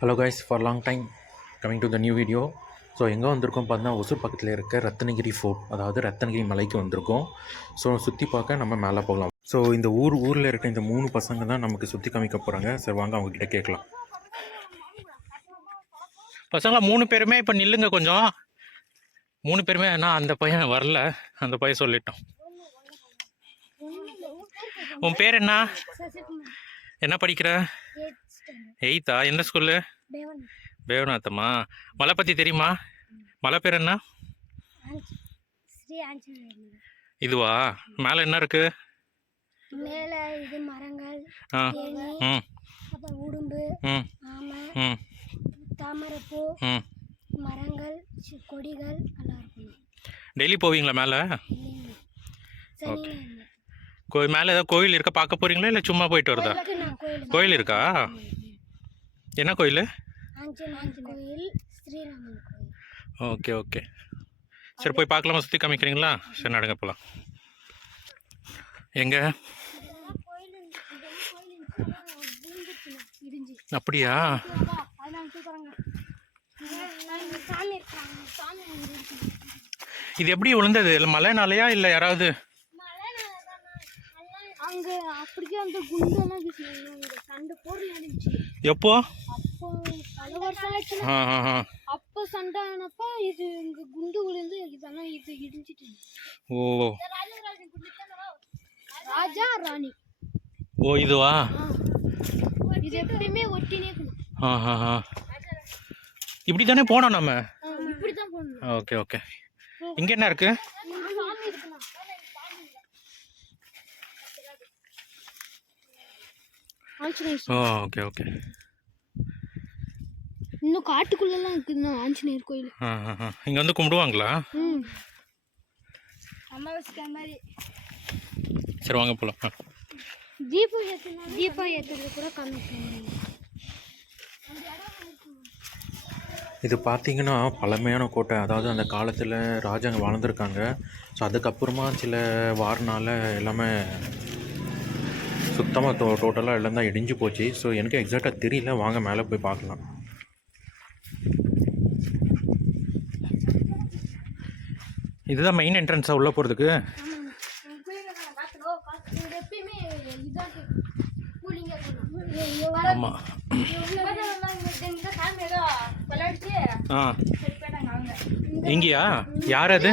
Hello guys, for long time coming to the new video. So எங்கே வந்திருக்கோம் பார்த்தீங்கன்னா, ஒசூர் பக்கத்தில் இருக்க ரத்னகிரி ஃபோர்ட், அதாவது ரத்னகிரி மலைக்கு வந்திருக்கோம். ஸோ சுற்றி பார்க்க நம்ம மேலே போகலாம். ஸோ இந்த ஊரில் இருக்க இந்த 3 பசங்க தான் நமக்கு சுற்றி காமிக்க போகிறாங்க. சரி வாங்க அவங்கக்கிட்ட கேட்கலாம். பசங்களா 3 பேருமே இப்போ நில்லுங்க கொஞ்சம். 3 பேருமே நான் அந்த பையன் வரல, அந்த பையன் சொல்லிட்டோம். உன் பேர் என்ன? என்ன படிக்கிற? 8ஆ? எந்த ஸ்கூலு? பேவநாத்தம்மா. மலை பற்றி தெரியுமா? மலை பேர் என்ன? இதுவா? மேலே என்ன இருக்கு? மேலே இது மரங்கள், உடும்பு, தாமரைப்பூ, மரங்கள், கொடிகள் எல்லாம் இருக்கும். டெய்லி போவீங்களா மேலே? மேலே ஏதாவது கோயில் இருக்கா, பார்க்க போறீங்களா இல்லை சும்மா போயிட்டு வருதா? கோயில் இருக்கா? என்ன கோயில்? ஓகே ஓகே, சரி போய் பார்க்கலாமா? சுற்றி காமிக்கிறீங்களா? சரி நடங்க போகலாம். எங்க? அப்படியா? இது எப்படி விழுந்தது? இல்லை மழைனாலையா இல்லை யாராவது? எப்போ? அப்போ சண்டை ஆனப்ப இது இங்க குண்டு விழுந்து இதெல்லாம் இது இடிஞ்சிட்டு. ஓ, ராஜா ராணி. ஓ இதுவா? இது எப்பயுமே ஒட்டினே இருக்கணும். இப்படி தானே போனோம் நம்ம? இப்படிதான் போகணும். Okay okay. இங்க என்ன இருக்கு? Okay okay. இன்னும் காட்டுக்குள்ளலாம் இருக்குதுண்ணா ஆஞ்சநேயர் கோயில். இங்கே வந்து கும்பிடுவாங்களா? சரி வாங்க போகலாம். தீபம் ஏற்றுறது கூட காமிப்பாங்க. இது பார்த்தீங்கன்னா பழமையான கோட்டை, அதாவது அந்த காலத்தில் ராஜாங்க வாழ்ந்துருக்காங்க. ஸோ அதுக்கப்புறமா சில வாரனால் எல்லாமே சுத்தமாக டோட்டலாக எல்லாம் தான் இடிஞ்சு போச்சு. ஸோ எனக்கு எக்ஸாக்டாக தெரியல, வாங்க மேலே போய் பார்க்கலாம். இதுதான் மெயின் என்ட்ரன்ஸாக உள்ளே போகிறதுக்கு? ஆமாம். இங்கேயா? யார் அது?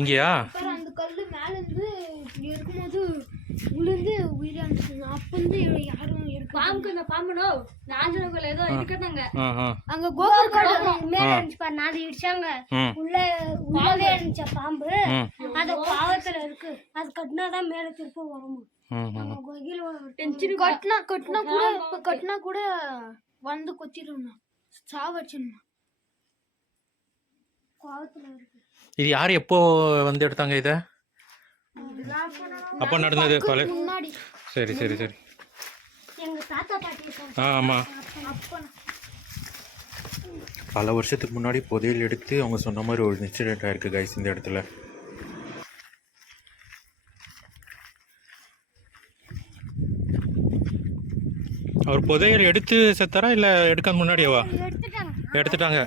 இங்கேயா? அந்த கல்லு மேல இருந்து இருக்கும்போது விழுந்து உயிரிழந்துச்சு. அப்ப வந்து யாரும் பாம்புக்கு அந்த பாம்புனோ நாஞ்சனகுல ஏதோ இருக்கதாங்க. அங்க கோபுரம் மேல இருந்துச்சு பாரு, நாலு இடிச்சாங்க. உள்ளவே இருந்துச்சு பாம்பு. அது பாவத்துல இருக்கு. அது கட்டினாதான் மேல திருப்ப வருமா. கட்டினா கூட வந்து கொத்திடணும், சாவடிச்சிடணும். பாவத்துல இருக்கு. இது யார் எப்போ வந்து எடுத்தாங்க இதை? அப்போ நடந்தது கொலை? சரி சரி சரி. ஆமாம், பல வருஷத்துக்கு முன்னாடி புதையல் எடுத்து அவங்க சொன்ன மாதிரி ஒரு இன்சிடென்ட் ஆயிருக்கு கைஸ் இந்த இடத்துல. அவர் புதையல் எடுத்து செத்தாரா இல்லை எடுக்க முன்னாடியவா? எடுத்துட்டாங்க.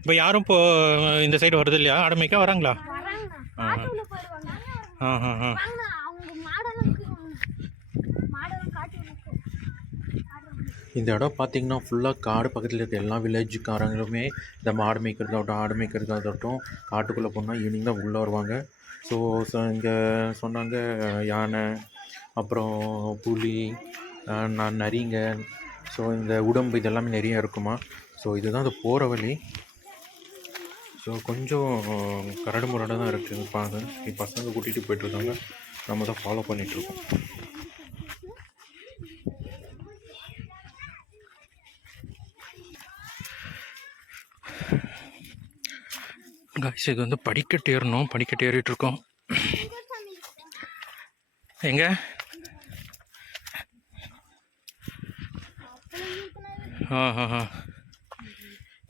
இப்போ யாரும் இப்போ இந்த சைடு வருது இல்லையா? ஆடு மேய்க்க வராங்களா? இந்த இடம் பார்த்திங்கன்னா ஃபுல்லாக காடு, பக்கத்தில் இருக்க எல்லா வில்லேஜுக்காரங்களுமே இந்த மாடு மேய்க்கிறதாகட்டும் ஆடு மேய்க்கிறதாகட்டும் காட்டுக்குள்ளே போனால் ஈவினிங் தான் உள்ளே வருவாங்க. ஸோ இங்கே சொன்னாங்க யானை, அப்புறம் புலி, நரிங்க, ஸோ இந்த உடம்பு இதெல்லாமே நிறைய இருக்குமா. ஸோ இதுதான் அது போகிற வழி. ஸோ கொஞ்சம் கரடு முரடாக தான் இருக்குது. பசங்க கூட்டிகிட்டு போயிட்டுருக்காங்க, நம்ம தான் ஃபாலோ பண்ணிகிட்ருக்கோம். காய்ஸ் இது வந்து படிக்கட்டு ஏறணும், படிக்கட்டு ஏறிட்டு இருக்கோம். எங்க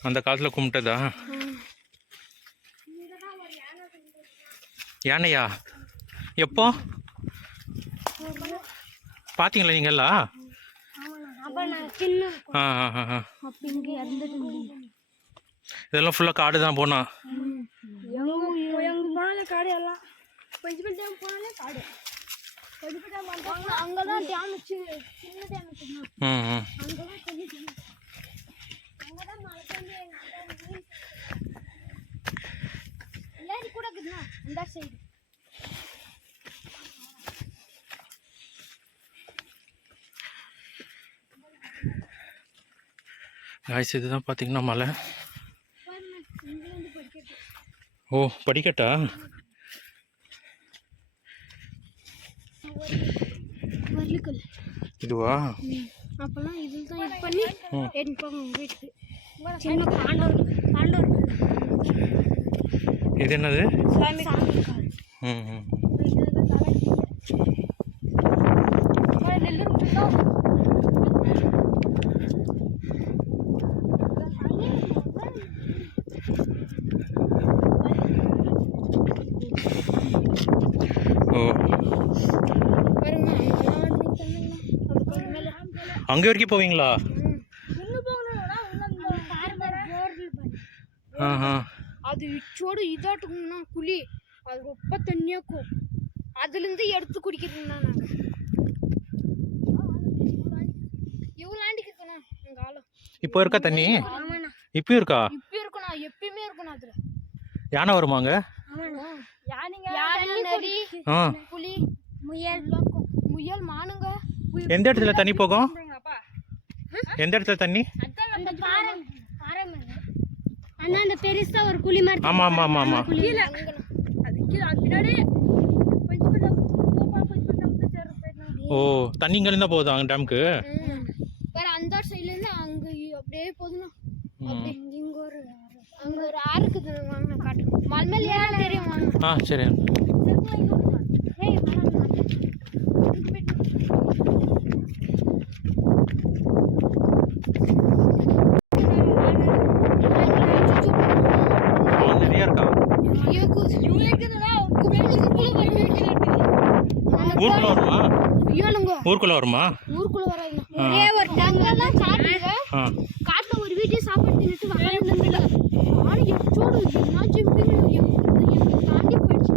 அந்த காலத்தில் கும்பிட்டதா? யானையா? எப்போ பார்த்தீங்களா நீங்களா? இதெல்லாம் ஃபுல்லாக காடு தான் போனா. காடு எல்லாம் காடு அங்கதான் டேம் சின்ன டேம் அங்கதான் அங்கதான் மழை தண்ணி ஏரி கூட இருக்குதுண்ணா இந்த சைடு. காய்ஸ் இதுதான் பார்த்தீங்கன்னா மலை. ஓ படிக்கட்டா? இதுவா? அப்பெல்லாம் இதுதான் இது பண்ணி எடுப்பாங்க வீட்டுக்கு. சின்ன பாண்டவர் இது என்னது? ஓ அங்கே வரைக்கும் போவீங்களா? அது இச்சோடு இதாட்டுக்குங்கண்ணா குழி, அது ரொம்ப தண்ணியாக்கும். அதுலேருந்து எடுத்து குடிக்கிறதுங்கண்ணா நாங்கள். இவ்வளோண்டிக்கு இருக்குண்ணா எங்கள் ஆளும். இப்போ இருக்கா தண்ணி? ஆமாண்ணா இப்பயும் இருக்கா? இப்போ இருக்குண்ணா, எப்பயுமே இருக்குண்ணா. அதில் யானை வருமாங்க? யானை, நரி, புலி, முயல், மானுங்க. எந்த இடத்துல தண்ணி போகும்? எந்த இடத்துல தண்ணி? அந்த பாறை அண்ணா, அந்த பெருசா ஒரு குழி மாதிரி. ஆமா ஆமா ஆமா ஆமா. ஓ தண்ணி இங்க இருந்தா போகுது அங்க டேம்க்கு? வேற அந்த சைடுல இருந்து அங்க அப்படியே போதுனா. அப்படி இங்க ஒரு அங்க ஒரு ஆறு இருக்குது, வாங்க காட்டு. மலை மேல ஏற தெரியும் வாங்க. சரி. ஏய் நிறைய இருக்கா? ஊருக்குள்ள வருமா? ஊருக்குள்ள வருமா? ஊருக்குள்ள வராதுங்க. ஒரே ஒரு டங்கெல்லாம் சாப்பிடுங்க. காட்டுல ஒரு வீட்டை சாப்பாடு தின்னுட்டு வராதுங்க. ஆனா எப்போடு என்னாச்சு தாண்டி போயிடுச்சு.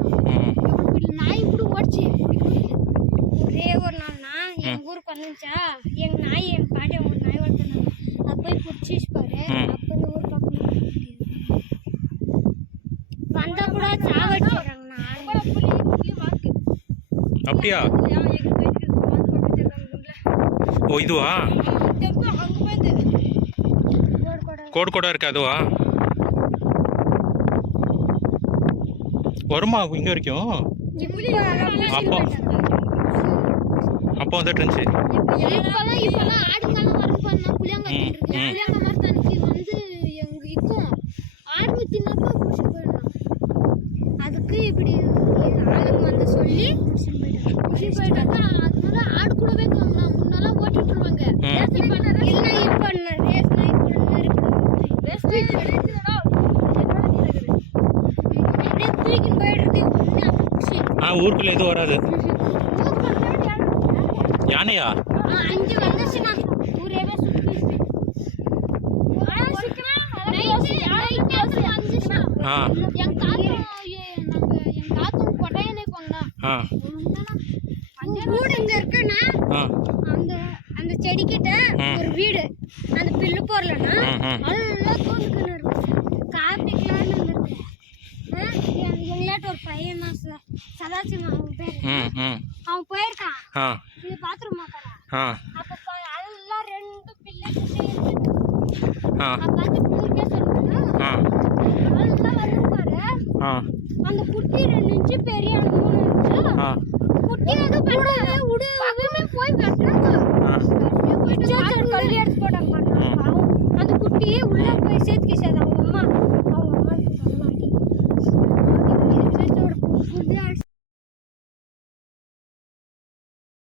நாய் கூட ஓடிச்சு. ஒரே ஒரு நாள்னா எங்க ஊருக்கு வந்துச்சா, எங்க நாய் எங்க பாட்டி ஒரு நாய் வளர்த்தாங்க. அது போய் பிடிச்சிச்சு பாரு. அப்ப இந்த ஊர் பக்கம் வந்தா கூட சாவடிச்சுறாங்க. அப்படியா? ஓ இதுவா? கோடு கோடா இருக்கு அதுவா? வருமா இங்க வரைக்கும்? அப்போ வந்துட்டு இருந்துச்சு. இப்பெல்லாம் ஆடுங்கெல்லாம் வருது பண்ணா புளியாங்க மரத்தனுக்கு வந்து எங்க இருக்கும் ஆடு தின்னப்ப புடிச்சு போயிடணும். அதுக்கு இப்படி ஆளுங்க வந்து சொல்லி புடிச்சு போயிட்டாங்க. அதனால ஆடு கூடவே காணும்னா முன்னெல்லாம் ஓட்டிட்டு இருவாங்க. ஊருக்குள்ள எதுவும் வராது. யானையா? அஞ்சு வந்துச்சுன்னா ஊரேவே சுத்தி என் காத்தும் கொட்டையனே போங்கண்ணா. வீடு இங்க இருக்குன்னா அந்த செடி கிட்ட ஒரு வீடு, அந்த பில்லு போறலன்னா அதெல்லாம் தோண்டுக்குன்னு இருக்கு. காப்பிக்கலான்னு இருக்கு. எங்களாட்ட ஒரு பையன் தான் சதாசிவம் அவன் பேரு. அவன் போயிருக்கான். இது பாத்ரூம் மாட்டாரா? அப்ப அதெல்லாம் ரெண்டு பிள்ளை பார்த்து ஊருக்கே சொல்லுவாங்க. அதெல்லாம் வரும் பாரு. அந்த குட்டி 2 இன்ச்சு பெரிய 3 இன்ச்சு குட்டி அது பண்ணவே விடுவே போய் வெட்டுறாங்க. கல்லி எடுத்து போட்டாங்க. அந்த குட்டியே உள்ள போய் சேர்த்துக்கிச்சு. அவங்க அம்மா